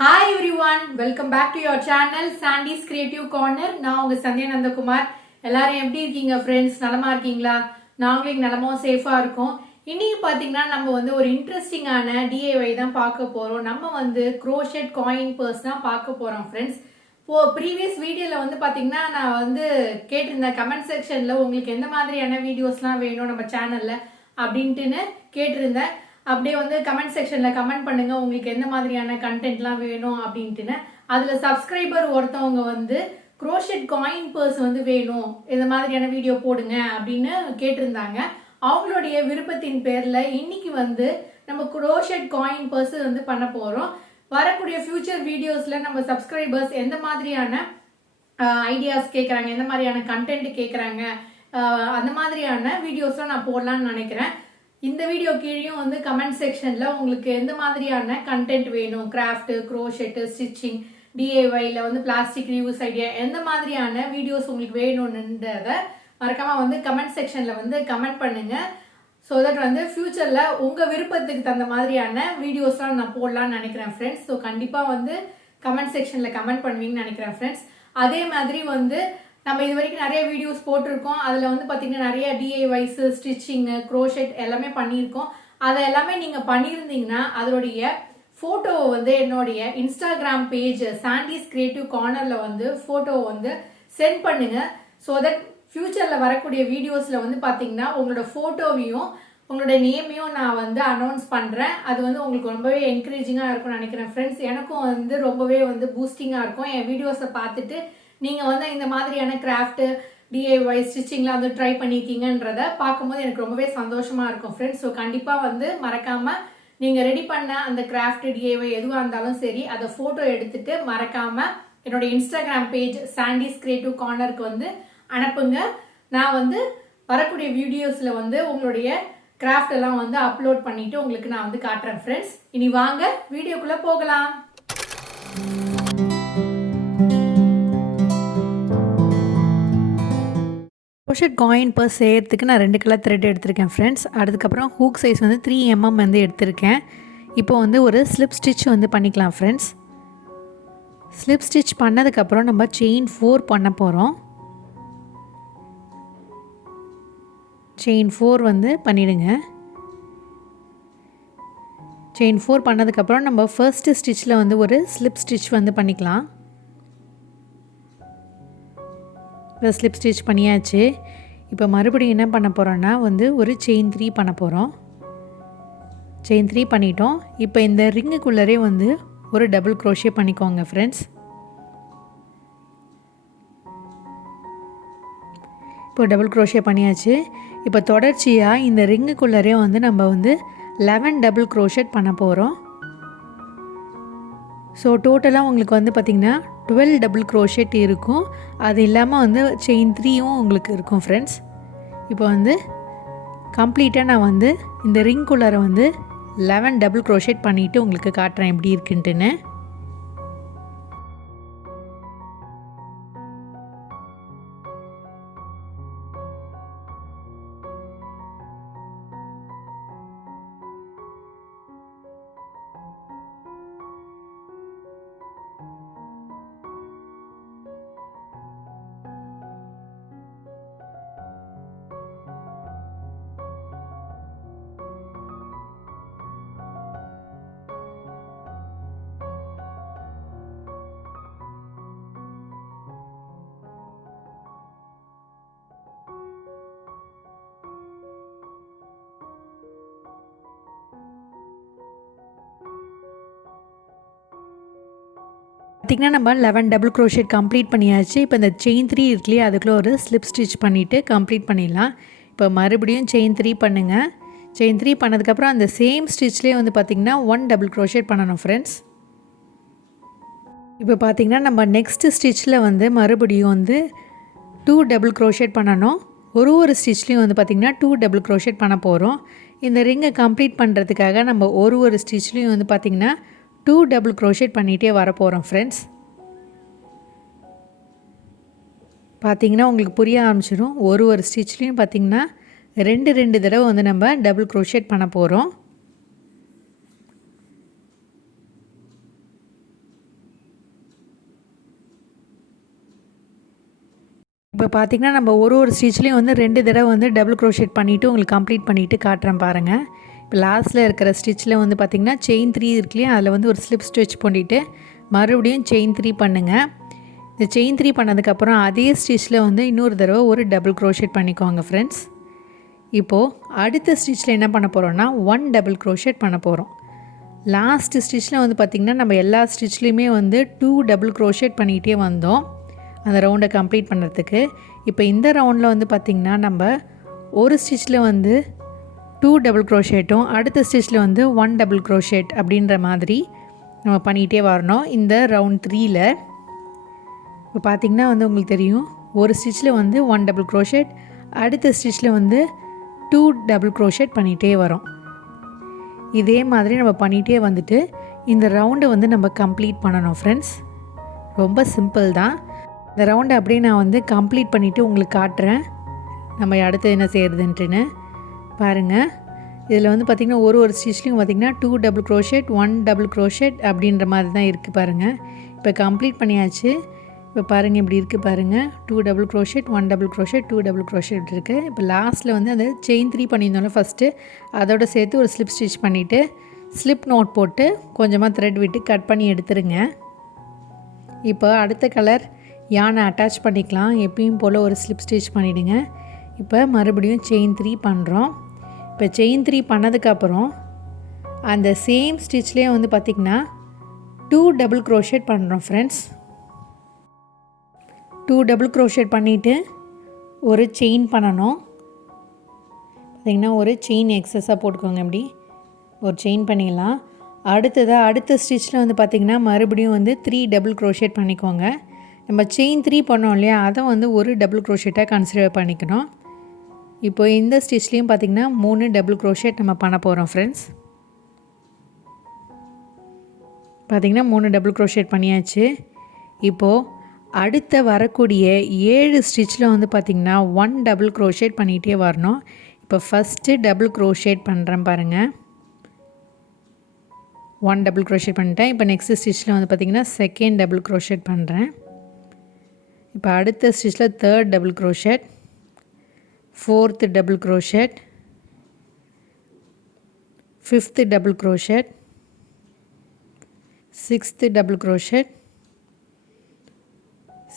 Hi everyone, welcome back to your channel Sandy's Creative Corner. நான் உங்க சந்தியா நந்தகுமார். எல்லாரும் எப்படி இருக்கீங்க फ्रेंड्स? நலமா இருக்கீங்களா? நாங்களும் நலமா சேஃபா இருக்கோம். இன்னைக்கு பாத்தீங்கன்னா நம்ம ஒரு இன்ட்ரஸ்டிங்கான DIY தான் பார்க்க போறோம். நம்ம crochet coin purse தான் பார்க்க போறோம் फ्रेंड्स. ப்ரீவியஸ் வீடியோல பாத்தீங்கன்னா நான் கேட்டிருந்த கமெண்ட் செக்ஷன்ல உங்களுக்கு எந்த மாதிரியான வீடியோஸ்லாம் வேணும் நம்ம சேனல்ல அப்படினு கேட்டிருந்தேன். அப்படியே கமெண்ட் செக்ஷன்ல கமெண்ட் பண்ணுங்க உங்களுக்கு எந்த மாதிரியான கண்டென்ட்லாம் வேணும் அப்படின்ட்டுன்னு. அதுல சப்ஸ்கிரைபர் ஒருத்தவங்க crochet coin purse வேணும் இந்த மாதிரியான வீடியோ போடுங்க அப்படின்னு கேட்டிருந்தாங்க. அவங்களுடைய விருப்பத்தின் பேர்ல இன்னைக்கு நம்ம crochet coin purse பண்ண போறோம். வரக்கூடிய ஃபியூச்சர் வீடியோஸ்ல நம்ம சப்ஸ்கிரைபர்ஸ் எந்த மாதிரியான ஐடியாஸ் கேட்குறாங்க, எந்த மாதிரியான கண்டென்ட் கேட்குறாங்க, அந்த மாதிரியான வீடியோஸ்லாம் நான் போடலான்னு நினைக்கிறேன். இந்த வீடியோ கீழேயும் கமெண்ட் செக்ஷன்ல உங்களுக்கு எந்த மாதிரியான கண்டென்ட் வேணும், கிராஃப்ட், க்ரோஷெட், ஸ்டிச்சிங், டிஐஒய்ல பிளாஸ்டிக் ரியூஸ் ஐடியா எந்த மாதிரியான வீடியோஸ் உங்களுக்கு வேணும்ன்றத மறக்காம கமெண்ட் செக்ஷன்ல கமெண்ட் பண்ணுங்க. ஸோ தட் ஃபியூச்சர்ல உங்க விருப்பத்துக்கு தகுந்த மாதிரியான வீடியோஸ்லாம் நான் போடலாம்னு நினைக்கிறேன் ஃப்ரெண்ட்ஸ். ஸோ கண்டிப்பா கமெண்ட் செக்ஷன்ல கமெண்ட் பண்ணுவீங்கன்னு நினைக்கிறேன் ஃப்ரெண்ட்ஸ். அதே மாதிரி நம்ம இது வரைக்கும் நிறைய வீடியோஸ் போட்டிருக்கோம். அதில் பார்த்தீங்கன்னா நிறைய டிஐவைஸ், ஸ்டிச்சிங்கு, க்ரோஷெட் எல்லாமே பண்ணியிருக்கோம். அதை எல்லாமே நீங்கள் பண்ணியிருந்தீங்கன்னா அதனுடைய ஃபோட்டோவை என்னுடைய இன்ஸ்டாகிராம் பேஜ் சாண்டீஸ் கிரியேட்டிவ் கார்னரில் ஃபோட்டோவை சென்ட் பண்ணுங்க. ஸோ தட் ஃபியூச்சரில் வரக்கூடிய வீடியோஸில் பார்த்தீங்கன்னா உங்களோட ஃபோட்டோவையும் உங்களோட நேமையும் நான் அனௌன்ஸ் பண்ணுறேன். அது உங்களுக்கு ரொம்பவே என்கரேஜிங்காக இருக்கும்னு நினைக்கிறேன் ஃப்ரெண்ட்ஸ். எனக்கும் ரொம்பவே பூஸ்டிங்காக இருக்கும். என் வீடியோஸை பார்த்துட்டு நீங்கள் இந்த மாதிரியான கிராஃப்ட், டிஐஒய், ஸ்டிச்சிங்லாம் ட்ரை பண்ணியிருக்கீங்கன்றத பார்க்கும்போது எனக்கு ரொம்பவே சந்தோஷமாக இருக்கும் ஃப்ரெண்ட்ஸ். ஸோ கண்டிப்பாக மறக்காமல் நீங்கள் ரெடி பண்ண அந்த கிராஃப்ட், டிஐஒய் எதுவாக இருந்தாலும் சரி அதை ஃபோட்டோ எடுத்துட்டு மறக்காமல் என்னோட இன்ஸ்டாகிராம் பேஜ் சாண்டீஸ் கிரியேட்டிவ் கார்னருக்கு அனுப்புங்க. நான் வரக்கூடிய வீடியோஸில் உங்களுடைய கிராஃப்ட் எல்லாம் அப்லோட் பண்ணிட்டு உங்களுக்கு நான் காட்டுறேன் ஃப்ரெண்ட்ஸ். இனி வாங்க வீடியோக்குள்ளே போகலாம். crochet coin purse செய்யறதுக்கு நான் 2 கலர் த்ரெட் எடுத்திருக்கேன் ஃப்ரெண்ட்ஸ். அதுக்கப்புறம் ஹூக் சைஸ் 3 mm எடுத்திருக்கேன். இப்போ ஒரு ஸ்லிப் ஸ்டிச் பண்ணிக்கலாம் ஃப்ரெண்ட்ஸ். ஸ்லிப் ஸ்டிச் பண்ணதுக்கப்புறம் நம்ம செயின் 4 பண்ண போகிறோம். செயின் 4 பண்ணிடுங்க. செயின் 4 பண்ணதுக்கப்புறம் நம்ம ஃபர்ஸ்ட் ஸ்டிச்சில் ஒரு ஸ்லிப் ஸ்டிச் பண்ணிக்கலாம். இப்போ ஸ்லிப் ஸ்டிச் பண்ணியாச்சு. இப்போ மறுபடியும் என்ன பண்ண போகிறோன்னா ஒரு செயின் 3 பண்ண போகிறோம். செயின் 3 பண்ணிட்டோம். இப்போ இந்த ரிங்குக்குள்ளரே ஒரு டபுள் க்ரோஷே பண்ணிக்கோங்க ஃப்ரெண்ட்ஸ். இப்போ டபுள் க்ரோஷே பண்ணியாச்சு. இப்போ தொடர்ச்சியாக இந்த ரிங்குக்குள்ளரே நம்ம 11 டபுள் க்ரோஷெட் பண்ண போகிறோம். ஸோ டோட்டலாக உங்களுக்கு பார்த்திங்கன்னா 12 டபுள் க்ரோஷெட் இருக்கும். அது இல்லாமல் செயின் 3யும் உங்களுக்கு இருக்கும் ஃப்ரெண்ட்ஸ். இப்போ கம்ப்ளீட்டாக நான் இந்த ரிங்குள்ளார 11 டபுள் க்ரோஷெட் பண்ணிவிட்டு உங்களுக்கு காட்டுறேன் எப்படி இருக்குன்ட்டுன்னு. பார்த்திங்கன்னா நம்ம 11 டபுள் க்ரோஷெட் கம்ப்ளீட் பண்ணியாச்சு. இப்போ இந்த செயின் 3 இருக்குல்லையே அதுக்குள்ளே ஒரு ஸ்லிப் ஸ்டிச் பண்ணிவிட்டு கம்ப்ளீட் பண்ணிடலாம். இப்போ மறுபடியும் செயின் 3 பண்ணுங்கள். செயின் 3 பண்ணதுக்கப்புறம் அந்த சேம் ஸ்டிச்லேயே பார்த்திங்கன்னா 1 டபுள் க்ரோஷெட் பண்ணணும் ஃப்ரெண்ட்ஸ். இப்போ பார்த்திங்கன்னா நம்ம நெக்ஸ்ட்டு ஸ்டிச்சில் மறுபடியும் 2 டபுள் க்ரோஷெட் பண்ணணும். ஒரு ஸ்டிச்லேயும் பார்த்திங்கன்னா 2 டபுள் க்ரோஷெட் பண்ண போகிறோம். இந்த ரிங்கை கம்ப்ளீட் பண்ணுறதுக்காக நம்ம ஒரு ஸ்டிச்லேயும் பார்த்திங்கன்னா 2 டபுள் க்ரோஷெட் பண்ணிகிட்டே வர போகிறோம் ஃப்ரெண்ட்ஸ். பார்த்திங்கன்னா உங்களுக்கு புரிய ஆரம்பிச்சிடும். ஒரு ஸ்டிச்லேயும் பார்த்திங்கன்னா 2 தடவை நம்ம டபுள் க்ரோஷெட் பண்ண போகிறோம். இப்போ பார்த்திங்கன்னா நம்ம ஒரு ஸ்டிச்லேயும் வந்து 2 தடவை வந்து டபுள் க்ரோஷேட் பண்ணிவிட்டு உங்களுக்கு கம்ப்ளீட் பண்ணிவிட்டு காட்டுறேன் பாருங்கள். இப்போ லாஸ்ட்டில் இருக்கிற ஸ்டிச்சில் வந்து பார்த்திங்கன்னா செயின் 3 இருக்குல்லையா, அதில் வந்து ஒரு ஸ்லிப் ஸ்டிச் பண்ணிவிட்டு மறுபடியும் செயின் 3 பண்ணுங்கள். இந்த செயின் 3 பண்ணதுக்கப்புறம் அதே ஸ்டிச்சில் வந்து இன்னொரு தடவை ஒரு டபுள் க்ரோஷேட் பண்ணிக்கோங்க ஃப்ரெண்ட்ஸ். இப்போது அடுத்த ஸ்டிச்சில் என்ன பண்ண போகிறோன்னா 1 டபுள் க்ரோஷேட் பண்ண போகிறோம். லாஸ்ட் ஸ்டிச்சில் வந்து பார்த்திங்கன்னா நம்ம எல்லா ஸ்டிச்லேயுமே வந்து 2 டபுள் க்ரோஷேட் பண்ணிகிட்டே வந்தோம் அந்த ரவுண்டை கம்ப்ளீட் பண்ணுறதுக்கு. இப்போ இந்த ரவுண்டில் வந்து பார்த்திங்கன்னா நம்ம ஒரு ஸ்டிச்சில் வந்து 2 டபுள் க்ரோஷேட்டும் அடுத்த ஸ்டிச்சில் வந்து 1 டபுள் க்ரோஷேட் அப்படின்ற மாதிரி நம்ம பண்ணிகிட்டே வரணும் இந்த ரவுண்ட் 3ல். இப்போ பார்த்திங்கன்னா வந்து உங்களுக்கு தெரியும், ஒரு ஸ்டிச்சில் வந்து 1 டபுள் க்ரோஷேட், அடுத்த ஸ்டிச்சில் வந்து 2 டபுள் க்ரோஷேட் பண்ணிகிட்டே வரோம். இதே மாதிரி நம்ம பண்ணிகிட்டே வந்துட்டு இந்த ரவுண்டை வந்து நம்ம கம்ப்ளீட் பண்ணணும் ஃப்ரெண்ட்ஸ். ரொம்ப சிம்பிள் தான். இந்த ரவுண்டை அப்படியே நான் வந்து கம்ப்ளீட் பண்ணிவிட்டு உங்களுக்கு காட்டுறேன் நம்ம அடுத்து என்ன செய்கிறதுன்ட்டுன்னு பாருங்கள். இதில் வந்து பார்த்திங்கன்னா ஒரு ஸ்டிச்லேயும் பார்த்திங்கன்னா 2 டபுள் க்ரோஷேட் 1 டபுள் க்ரோஷேட் அப்படின்ற மாதிரி தான் இருக்குது பாருங்கள். இப்போ கம்ப்ளீட் பண்ணியாச்சு. இப்போ பாருங்கள் இப்படி இருக்குது பாருங்கள், 2 double crochet 1 double crochet 2 double crochet இருக்குது. இப்போ லாஸ்ட்டில் வந்து அந்த செயின் 3 பண்ணியிருந்தோம்ல ஃபஸ்ட்டு, அதோடு சேர்த்து ஒரு ஸ்லிப் ஸ்டிச் பண்ணிவிட்டு ஸ்லிப் நோட் போட்டு கொஞ்சமாக த்ரெட் விட்டு கட் பண்ணி எடுத்துருங்க. இப்போ அடுத்த கலர் யானை அட்டாச் பண்ணிக்கலாம். எப்பயும் போல் ஒரு ஸ்லிப் ஸ்டிச் பண்ணிவிடுங்க. இப்போ மறுபடியும் செயின் 3 பண்ணுறோம். இப்போ செயின் 3 பண்ணதுக்கப்புறம் அந்த சேம் ஸ்டிச்லேயே வந்து பார்த்திங்கன்னா 2 டபுள் க்ரோஷேட் பண்ணுறோம் ஃப்ரெண்ட்ஸ். 2 டபுள் க்ரோஷேட் பண்ணிவிட்டு ஒரு செயின் பண்ணணும். பார்த்திங்கன்னா ஒரு செயின் எக்ஸஸாக போட்டுக்கோங்க. இப்படி ஒரு செயின் பண்ணிடலாம். அடுத்த ஸ்டிச்சில் வந்து பார்த்திங்கன்னா மறுபடியும் வந்து 3 டபுள் க்ரோஷேட் பண்ணிக்கோங்க. நம்ம செயின் 3 பண்ணோம் இல்லையா, அதை வந்து ஒரு டபுள் க்ரோஷேட்டாக கன்சிடர் பண்ணிக்கணும். இப்போ இந்த ஸ்டிச்லேயும் பார்த்திங்கன்னா 3 டபுள் க்ரோஷேட் நம்ம பண்ண போகிறோம் ஃப்ரெண்ட்ஸ். பார்த்திங்கன்னா 3 டபுள் க்ரோஷேட் பண்ணியாச்சு. இப்போது அடுத்த வரக்கூடிய 7 ஸ்டிச்சில் வந்து பார்த்திங்கன்னா 1 டபுள் க்ரோஷேட் பண்ணிகிட்டே வரணும். இப்போ ஃபஸ்ட்டு டபுள் க்ரோஷேட் பண்ணுறேன் பாருங்கள், 1 டபுள் க்ரோஷேட் பண்ணிட்டேன். இப்போ நெக்ஸ்ட் ஸ்டிச்சில் வந்து பார்த்திங்கன்னா செகண்ட் டபுள் க்ரோஷேட் பண்ணுறேன். இப்போ அடுத்த ஸ்டிச்சில் third double crochet, fourth double crochet, fifth double crochet, sixth double crochet,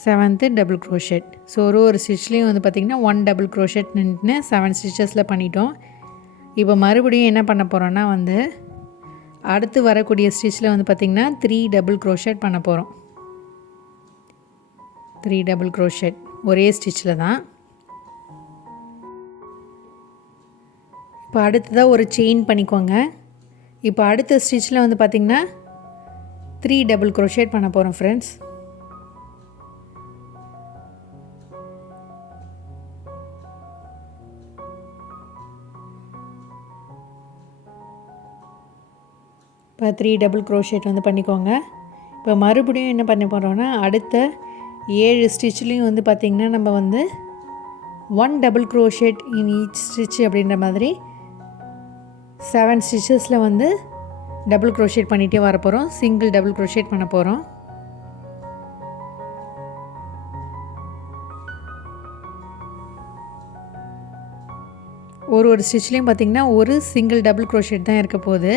seventh double crochet. So ஒரு ஸ்டிச்லேயும் வந்து பார்த்திங்கன்னா 1 டபுள் க்ரோஷேட் நின்று 7 ஸ்டிச்சஸில் பண்ணிட்டோம். இப்போ மறுபடியும் என்ன பண்ண போகிறோன்னா வந்து அடுத்து வரக்கூடிய ஸ்டிச்சில் வந்து பார்த்திங்கன்னா 3 டபுள் க்ரோஷேட் பண்ண போகிறோம். 3 டபுள் க்ரோஷேட் ஒரே ஸ்டிச்சில் தான். இப்போ அடுத்ததாக ஒரு செயின் பண்ணிக்கோங்க. இப்போ அடுத்த ஸ்டிச்சில் வந்து பார்த்திங்கன்னா 3 டபுள் க்ரோஷேட் பண்ண போகிறோம் ஃப்ரெண்ட்ஸ். இப்போ 3 டபுள் க்ரோஷேட் வந்து பண்ணிக்கோங்க. இப்போ மறுபடியும் என்ன பண்ண போகிறோன்னா அடுத்த 7 ஸ்டிச்லேயும் வந்து பார்த்திங்கன்னா நம்ம வந்து 1 double crochet in each stitch அப்படின்ற மாதிரி 7 ஸ்டிச்சஸில் வந்து டபுள் க்ரோஷேட் பண்ணிகிட்டே வர போகிறோம். சிங்கிள் டபுள் க்ரோஷேட் பண்ண போகிறோம். ஒரு ஸ்டிச்லேயும் பார்த்திங்கன்னா ஒரு சிங்கிள் டபுள் க்ரோஷேட் தான் இருக்க போகுது.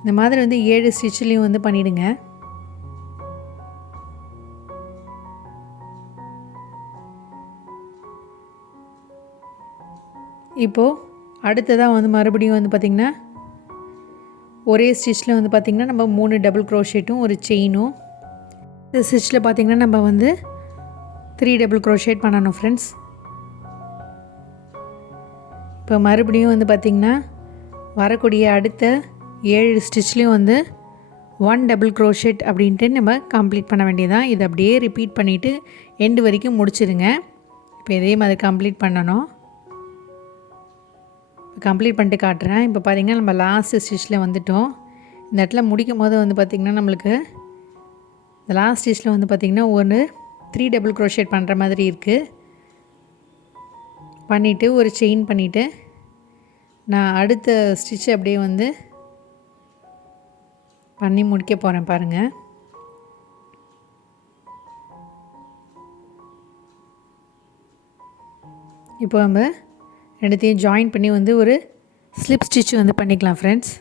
இந்த மாதிரி வந்து 7 ஸ்டிச்லேயும் வந்து பண்ணிவிடுங்க. இப்போது அடுத்ததாக வந்து மறுபடியும் வந்து பார்த்திங்கன்னா ஒரே ஸ்டிச்சில் வந்து பார்த்திங்கன்னா நம்ம 3 டபுள் க்ரோஷேட்டும் ஒரு செயினும். இந்த ஸ்டிச்சில் பார்த்திங்கன்னா நம்ம வந்து 3 டபுள் க்ரோஷேட் பண்ணணும் ஃப்ரெண்ட்ஸ். இப்போ மறுபடியும் வந்து பார்த்திங்கன்னா வரக்கூடிய அடுத்த 7 ஸ்டிச்லேயும் வந்து 1 டபுள் க்ரோஷேட் அப்படின்ட்டு நம்ம கம்ப்ளீட் பண்ண வேண்டியதான். இதை அப்படியே ரிப்பீட் பண்ணிவிட்டு எண்டு வரைக்கும் முடிச்சிடுங்க. இப்போ இதே மாதிரி கம்ப்ளீட் பண்ணணும். கம்ப்ளீட் பண்ணிட்டு காட்டுறேன். இப்போ பார்த்திங்கன்னா நம்ம லாஸ்ட் ஸ்டிச்சில் வந்துட்டோம். இந்த இடத்துல முடிக்கும் போது வந்து பார்த்திங்கன்னா நம்மளுக்கு இந்த லாஸ்ட் ஸ்டிச்சில் வந்து பார்த்திங்கன்னா ஒரு 3 டபுள் க்ரோஷேட் பண்ணுற மாதிரி இருக்குது. பண்ணிவிட்டு ஒரு செயின் பண்ணிவிட்டு நான் அடுத்த ஸ்டிச் அப்படியே வந்து பண்ணி முடிக்க போகிறேன் பாருங்கள். இப்போ நம்ம ரெண்டுத்தையும் ஜாயின் பண்ணி வந்து ஒரு ஸ்லிப் ஸ்டிச் வந்து பண்ணிக்கலாம் ஃப்ரெண்ட்ஸ்.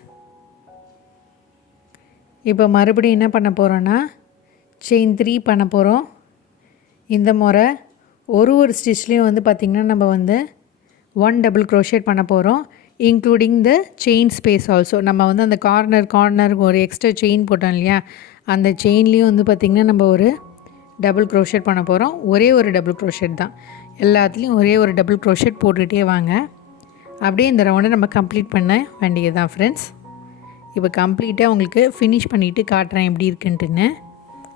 இப்போ மறுபடியும் என்ன பண்ண போகிறோன்னா செயின் 3 பண்ண போகிறோம். இந்த முறை ஒரு ஸ்டிச்லேயும் வந்து பார்த்திங்கன்னா நம்ம வந்து 1 டபுள் க்ரோஷேட் பண்ண போகிறோம், including the chain space also. நம்ம வந்து அந்த கார்னர் ஒரு எக்ஸ்ட்ரா செயின் போட்டோம் இல்லையா, அந்த செயின்லேயும் வந்து பார்த்திங்கன்னா நம்ம ஒரு டபுள் க்ரோஷேட் பண்ண போகிறோம். ஒரே ஒரு டபுள் க்ரோஷேட் தான், எல்லாத்துலேயும் ஒரே ஒரு டபுள் க்ரோஷேட் போட்டுகிட்டே வாங்க. அப்படியே இந்த ரவுண்டை நம்ம கம்ப்ளீட் பண்ண வேண்டியது தான் ஃப்ரெண்ட்ஸ். இப்போ கம்ப்ளீட்டாக உங்களுக்கு ஃபினிஷ் பண்ணிவிட்டு காட்டுறேன் எப்படி இருக்குன்ட்டுன்னு.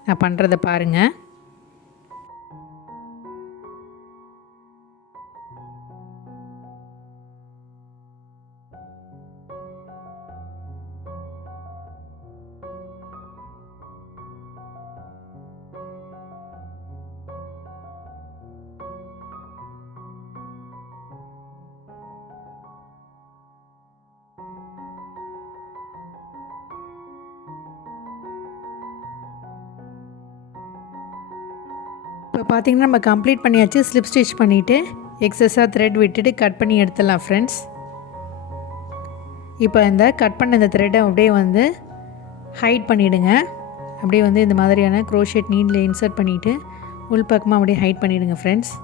நான் பண்ணுறதை பாருங்கள். இப்போ பார்த்திங்கன்னா நம்ம கம்ப்ளீட் பண்ணியாச்சு. ஸ்லிப் ஸ்டிச் பண்ணிவிட்டு எக்ஸஸாக த்ரெட் விட்டுட்டு கட் பண்ணி எடுத்துடலாம் ஃப்ரெண்ட்ஸ். இப்போ இந்த கட் பண்ண இந்த த்ரெட்டை அப்படியே வந்து ஹைட் பண்ணிவிடுங்க. அப்படியே வந்து இந்த மாதிரியான க்ரோஷேட் நீடில் இன்சர்ட் பண்ணிவிட்டு உள்பக்கமாக அப்படியே ஹைட் பண்ணிவிடுங்க ஃப்ரெண்ட்ஸ்.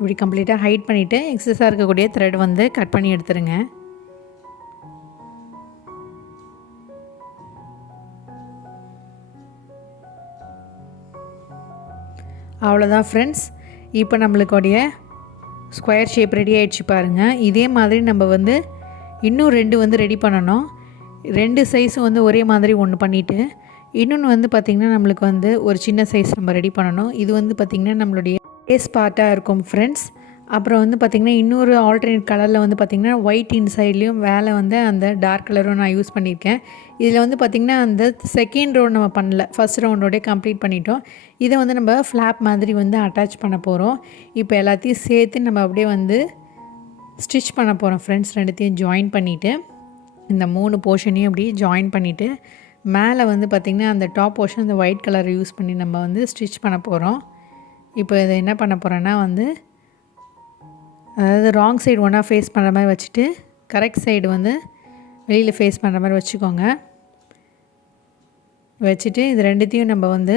இப்படி கம்ப்ளீட்டாக ஹைட் பண்ணிவிட்டு எக்ஸஸாக இருக்கக்கூடிய த்ரெட் வந்து கட் பண்ணி எடுத்துருங்க. அவ்வளோதான் ஃப்ரெண்ட்ஸ். இப்போ நம்மளுடைய ஸ்கொயர் ஷேப் ரெடி ஆகிடுச்சு பாருங்கள். இதே மாதிரி நம்ம வந்து இன்னும் 2 வந்து ரெடி பண்ணணும். 2 சைஸும் வந்து ஒரே மாதிரி ஒன்று பண்ணிவிட்டு இன்னொன்று வந்து பார்த்திங்கன்னா நம்மளுக்கு வந்து ஒரு சின்ன சைஸ் நம்ம ரெடி பண்ணணும். இது வந்து பார்த்திங்கன்னா நம்மளுடைய ஃபேஸ் பார்ட்டாக இருக்கும் ஃப்ரெண்ட்ஸ். அப்புறம் வந்து பார்த்திங்கன்னா இன்னொரு ஆல்டர்னேட் கலரில் வந்து பார்த்திங்கன்னா ஒயிட் இன்சைட்லேயும் வேலை வந்து அந்த டார்க் கலரும் நான் யூஸ் பண்ணியிருக்கேன். இதில் வந்து பார்த்திங்கன்னா அந்த செகண்ட் ரவுண்ட் நம்ம பண்ணல, ஃபஸ்ட் ரவுண்டோடய கம்ப்ளீட் பண்ணிட்டோம். இதை வந்து நம்ம ஃப்ளாப் மாதிரி வந்து அட்டாச் பண்ண போகிறோம். இப்போ எல்லாத்தையும் சேர்த்து நம்ம அப்படியே வந்து ஸ்டிச் பண்ண போகிறோம் ஃப்ரெண்ட்ஸ். ரெண்டுத்தையும் ஜாயின் பண்ணிவிட்டு இந்த 3 போர்ஷனையும் அப்படியே ஜாயின் பண்ணிவிட்டு மேலே வந்து பார்த்திங்கன்னா அந்த டாப் போர்ஷன் அந்த ஒயிட் கலரை யூஸ் பண்ணி நம்ம வந்து ஸ்டிச் பண்ண போகிறோம். இப்போ இதை என்ன பண்ண போகிறேன்னா வந்து அதாவது ராங் சைடு ஒன்றா ஃபேஸ் பண்ணுற மாதிரி வச்சுட்டு கரெக்ட் சைடு வந்து வெளியில் ஃபேஸ் பண்ணுற மாதிரி வச்சுக்கோங்க. வச்சுட்டு இது ரெண்டுத்தையும் நம்ம வந்து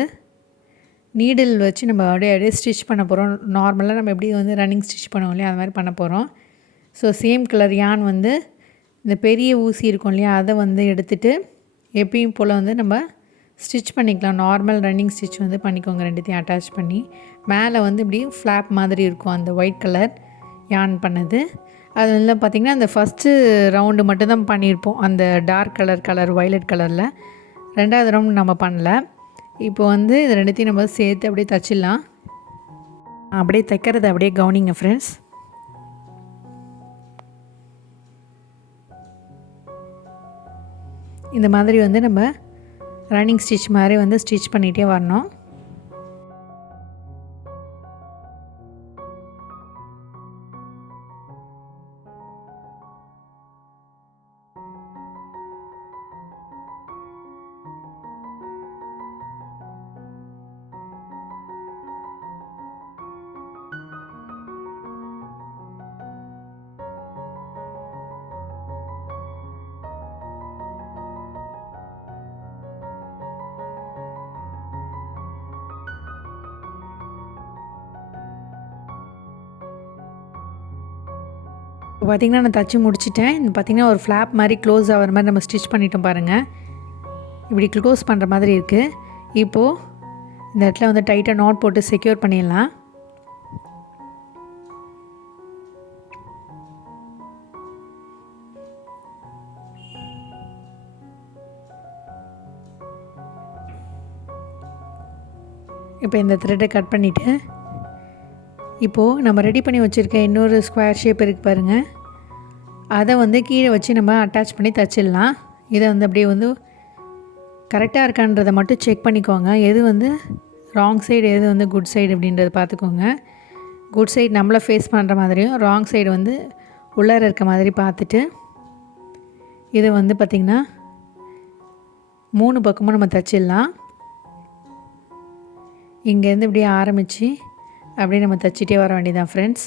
நீடில் வச்சு நம்ம அப்படியே ஸ்டிச் பண்ண போகிறோம். நார்மலாக நம்ம எப்படி வந்து ரன்னிங் ஸ்டிச் பண்ணுவோம் இல்லையா, அது மாதிரி பண்ண போகிறோம். ஸோ சேம் கலர் யான் வந்து இந்த பெரிய ஊசி இருக்கும் இல்லையா, அதை வந்து எடுத்துகிட்டு எப்பயும் போல் வந்து நம்ம ஸ்டிச் பண்ணிக்கலாம். நார்மல் ரன்னிங் ஸ்டிச் வந்து பண்ணிக்கோங்க. ரெண்டுத்தையும் அட்டாச் பண்ணி மேலே வந்து இப்படி ஃப்ளாப் மாதிரி இருக்கும் அந்த ஒயிட் கலர் யான் பண்ணது. அது வந்து பார்த்திங்கன்னா அந்த ஃபஸ்ட்டு ரவுண்டு மட்டும்தான் பண்ணியிருப்போம் அந்த டார்க் கலர் வயலட் கலரில். 2வது ரவுண்டு நம்ம பண்ணல. இப்போ வந்து இது ரெண்டுத்தையும் நம்ம சேர்த்து அப்படியே தைச்சிடலாம். அப்படியே தைக்கிறத அப்படியே கவனிங்க ஃப்ரெண்ட்ஸ். இந்த மாதிரி வந்து நம்ம ரன்னிங் ஸ்டிச் மாதிரி வந்து ஸ்டிச் பண்ணிகிட்டே வரணும். இப்போ பார்த்திங்கன்னா நான் தச்சு முடிச்சிட்டேன். இது பார்த்திங்கன்னா ஒரு ஃப்ளாப் மாதிரி க்ளோஸ் ஆகிற மாதிரி நம்ம ஸ்டிச் பண்ணிட்டோம் பாருங்கள். இப்படி க்ளோஸ் பண்ணுற மாதிரி இருக்குது. இப்போது இந்த இடத்துல வந்து டைட்டாக நாட் போட்டு செக்யூர் பண்ணிடலாம். இப்போ இந்த த்ரெட்டை கட் பண்ணிவிட்டு இப்போது நம்ம ரெடி பண்ணி வச்சுருக்க இன்னொரு ஸ்கொயர் ஷேப் இருக்குது பாருங்கள், அதை வந்து கீழே வச்சு நம்ம அட்டாச் பண்ணி தைச்சிடலாம். இதை வந்து அப்படியே வந்து கரெக்டாக இருக்கான்றதை மட்டும் செக் பண்ணிக்கோங்க. எது வந்து ராங் சைடு எது வந்து குட் சைடு அப்படின்றத பார்த்துக்கோங்க. குட் சைடு நம்மளை ஃபேஸ் பண்ணுற மாதிரியும் ராங் சைடு வந்து உள்ளார இருக்க மாதிரி பார்த்துட்டு இதை வந்து பார்த்திங்கன்னா 3 பக்கமும் நம்ம தைச்சிடலாம். இங்கேருந்து இப்படியே ஆரம்பித்து அப்படியே நம்ம தைச்சிட்டே வர வேண்டியதான் ஃப்ரெண்ட்ஸ்.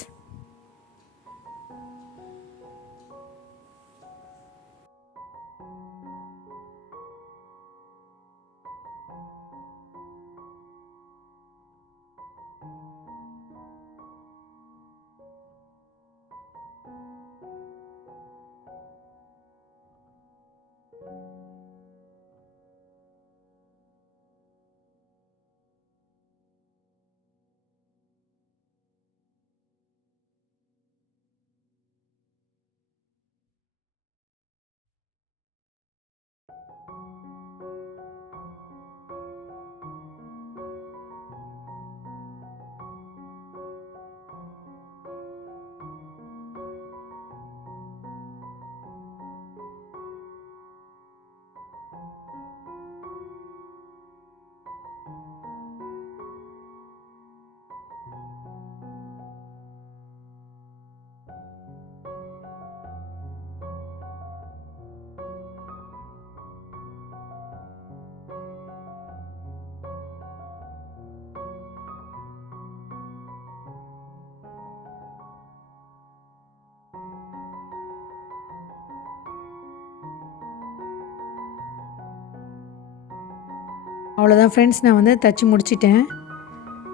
அவ்வளோதான் ஃப்ரெண்ட்ஸ், நான் வந்து தைச்சி முடிச்சிட்டேன்.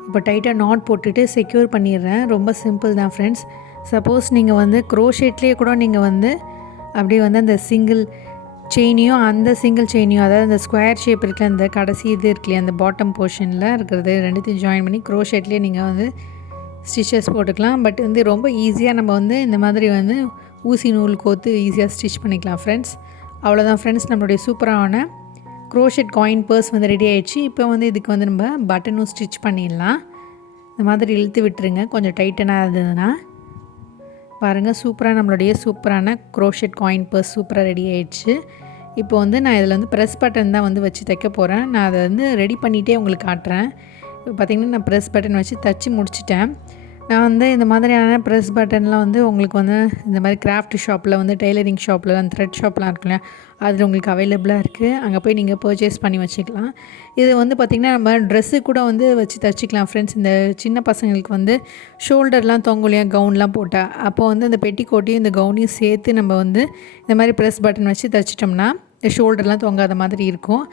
இப்போ டைட்டாக நாட் போட்டுட்டு செக்யூர் பண்ணிடுறேன். ரொம்ப சிம்பிள் தான் ஃப்ரெண்ட்ஸ். சப்போஸ் நீங்கள் வந்து க்ரோஷேட்லேயே கூட நீங்கள் வந்து அப்படியே வந்து அந்த சிங்கிள் செயினையும் அதாவது அந்த ஸ்கொயர் ஷேப் இருக்குல்ல, அந்த கடைசி இது இருக்குல்லையே அந்த பாட்டம் போர்ஷனில் இருக்கிறது ரெண்டுத்தையும் ஜாயின் பண்ணி க்ரோஷேட்லேயே நீங்கள் வந்து ஸ்டிச்சஸ் போட்டுக்கலாம். பட் வந்து ரொம்ப ஈஸியாக நம்ம வந்து இந்த மாதிரி வந்து ஊசி நூல் கோத்து ஈஸியாக ஸ்டிச் பண்ணிக்கலாம் ஃப்ரெண்ட்ஸ். அவ்வளோதான் ஃப்ரெண்ட்ஸ், நம்மளுடைய சூப்பரான க்ரோஷெட் காயின் பர்ஸ் வந்து ரெடி ஆகிடுச்சு. இப்போ வந்து இதுக்கு வந்து நம்ம பட்டனும் ஸ்டிச் பண்ணிடலாம். இந்த மாதிரி இழுத்து விட்டுருங்க, கொஞ்சம் டைட்டனாக இருந்ததுன்னா. பாருங்கள், சூப்பரான க்ரோஷெட் காயின் பர்ஸ் சூப்பராக ரெடி ஆகிடுச்சு. இப்போ வந்து நான் இதில் வந்து ப்ரெஸ் பட்டன் தான் வந்து வச்சு தைக்க போகிறேன். நான் அதை வந்து ரெடி பண்ணிகிட்டே உங்களுக்கு காட்டுறேன். இப்போ பார்த்திங்கன்னா நான் ப்ரெஸ் பட்டன் வச்சு தைச்சி முடிச்சிட்டேன். நான் வந்து இந்த மாதிரியான ப்ரெஸ் பட்டன்லாம் வந்து உங்களுக்கு வந்து இந்த மாதிரி கிராஃப்ட் ஷாப்பில் வந்து டெய்லரிங் ஷாப்பில் அந்த த்ரெட் ஷாப்லாம் இருக்குல்ல, அதில் உங்களுக்கு அவைலபிளாக இருக்குது. அங்கே போய் நீங்கள் பர்ச்சேஸ் பண்ணி வச்சுக்கலாம். இது வந்து பார்த்திங்கன்னா நம்ம ட்ரெஸ்ஸு கூட வந்து வச்சு தைச்சிக்கலாம் ஃப்ரெண்ட்ஸ். இந்த சின்ன பசங்களுக்கு வந்து ஷோல்டர்லாம் தொங்கலையாக கவுன்லாம் போட்டால், அப்போ வந்து இந்த பெட்டிக்கோட்டையும் இந்த கவுனையும் சேர்த்து நம்ம வந்து இந்த மாதிரி ப்ரெஸ் பட்டன் வச்சு தைச்சிட்டோம்னா ஷோல்டர்லாம் தொங்காத மாதிரி இருக்கும்.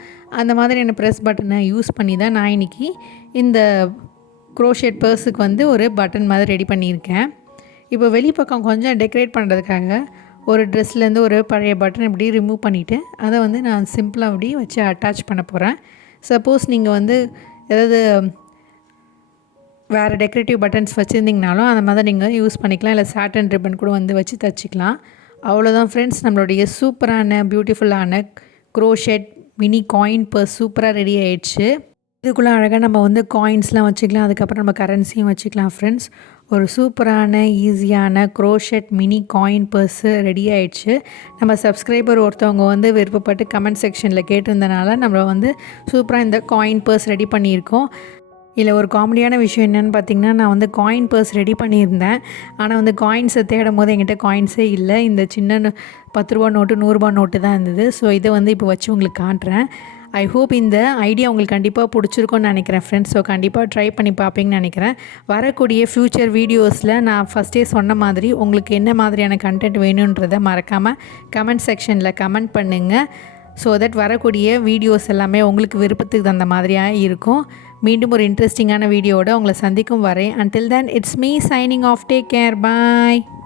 அந்த மாதிரியான ப்ரெஸ் பட்டனை யூஸ் பண்ணி தான் நான் இன்றைக்கி இந்த க்ரோஷெட் பர்ஸுக்கு வந்து ஒரு பட்டன் மாதிரி ரெடி பண்ணியிருக்கேன். இப்போ வெளிப்பக்கம் கொஞ்சம் டெக்கரேட் பண்ணுறதுக்காக ஒரு ட்ரெஸ்லேருந்து ஒரு பழைய பட்டன் இப்படி ரிமூவ் பண்ணிவிட்டு அதை வந்து நான் சிம்பிளாக அப்படி வச்சு அட்டாச் பண்ண போகிறேன். சப்போஸ் நீங்கள் வந்து ஏதாவது வேறு டெக்கரேட்டிவ் பட்டன்ஸ் வச்சுருந்திங்கனாலும் அந்த மாதிரி நீங்கள் யூஸ் பண்ணிக்கலாம். இல்லை சாட்டன் ரிப்பன் கூட வந்து வச்சு தைச்சிக்கலாம். அவ்வளோதான் ஃப்ரெண்ட்ஸ், நம்மளுடைய சூப்பரான பியூட்டிஃபுல்லான க்ரோஷெட் மினி காயின் பர்ஸ் சூப்பராக ரெடி ஆயிடுச்சு. இதுக்குள்ளே அழகாக நம்ம வந்து காயின்ஸ்லாம் வச்சுக்கலாம். அதுக்கப்புறம் நம்ம கரன்சியும் வச்சுக்கலாம் ஃப்ரெண்ட்ஸ். ஒரு சூப்பரான ஈஸியான crochet mini coin purse ready ஆகிடுச்சு. நம்ம சப்ஸ்கிரைபர் ஒருத்தவங்க வந்து விருப்பப்பட்டு கமெண்ட் செக்ஷனில் கேட்டிருந்தனால நம்ம வந்து சூப்பராக இந்த காயின் பர்ஸ் ரெடி பண்ணியிருக்கோம். இதில் ஒரு காமெடியான விஷயம் என்னென்னு பார்த்திங்கன்னா, நான் வந்து காயின் பர்ஸ் ரெடி பண்ணியிருந்தேன். ஆனால் வந்து காயின்ஸை தேடும் போது என்கிட்ட காயின்ஸே இல்லை. இந்த சின்ன 10 ரூபா நோட்டு 100 ரூபா நோட்டு தான் இருந்தது. ஸோ இதை வந்து இப்போ வச்சு உங்களுக்கு காட்டுறேன். ஐ ஹோப் இந்த ஐடியா உங்களுக்கு கண்டிப்பாக பிடிச்சிருக்கும்னு நினைக்கிறேன் ஃப்ரெண்ட்ஸ். ஸோ கண்டிப்பாக ட்ரை பண்ணி பார்ப்பீங்கன்னு நினைக்கிறேன். வரக்கூடிய ஃப்யூச்சர் வீடியோஸில் நான் ஃபஸ்ட்டே சொன்ன மாதிரி உங்களுக்கு என்ன மாதிரியான கண்டென்ட் வேணுன்றதை மறக்காமல் கமெண்ட் செக்ஷனில் கமெண்ட் பண்ணுங்கள். ஸோ தட் வரக்கூடிய வீடியோஸ் எல்லாமே உங்களுக்கு விருப்பத்துக்கு தகுந்த மாதிரியாக இருக்கும். மீண்டும் ஒரு இன்ட்ரெஸ்டிங்கான வீடியோவோட உங்களை சந்திக்கும் வரை. Until then, it's me signing off. Take care. Bye.